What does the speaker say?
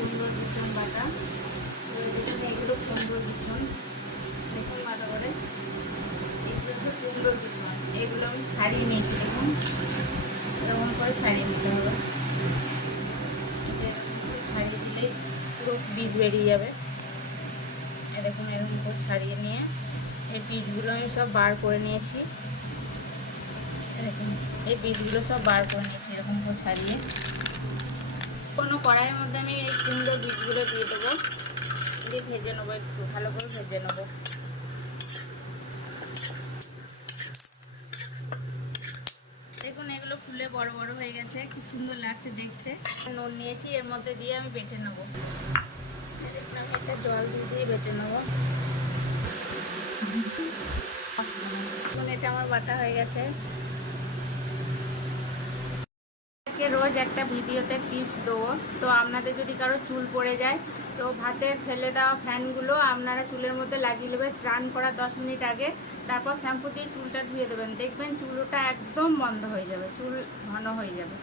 সুন্দর ভীষণ বাটা। দেখুন এগুলো সুন্দর ভীষণ, দেখুন ভালো করে, এগুলো হচ্ছে সুন্দর ভীষণ। এগুলো আমি ছাড়িয়ে নিয়েছি, দেখুন এরকম করে ছাড়িয়ে নিতে হবে। ছাড়িয়ে দিলেই পুরো বীজ বেরিয়ে যাবে। দেখুন এরকম করে ছাড়িয়ে নিয়ে এই বীজগুলো আমি সব বার করে নিয়েছি। দেখুন এই বীজগুলো সব বার করে নিয়েছি এরকম করে ছাড়িয়ে। কোনো কড়াইয়ের মধ্যে আমি এই সুন্দর বীজগুলো দিয়ে দেবো, দিয়ে ভেজে নেবো, একটু ভালো করে ভেজে নেবো। দেখুন এগুলো ফুলে বড় বড় হয়ে গেছে, কি সুন্দর লাগছে দেখতে। নুন নিয়েছি, এর মধ্যে দিয়ে আমি বেটে নেবো। দেখুন আমি একটা জল দিয়ে বেটে নেবো। দেখুন এটা আমার বাটা হয়ে গেছে। রোজ একটা ভিডিওতে টিপস দেবো, তো আপনাদের যদি কারো চুল পড়ে যায় তো ভাতের ফেলে দেওয়া ফ্যানগুলো আপনারা চুলের মধ্যে লাগিয়ে নেবেন স্নান করার 10 মিনিট আগে। তারপর শ্যাম্পু দিয়ে চুলটা ধুয়ে দেবেন, দেখবেন চুলটা একদম বন্ধ হয়ে যাবে, চুল ঘন হয়ে যাবে।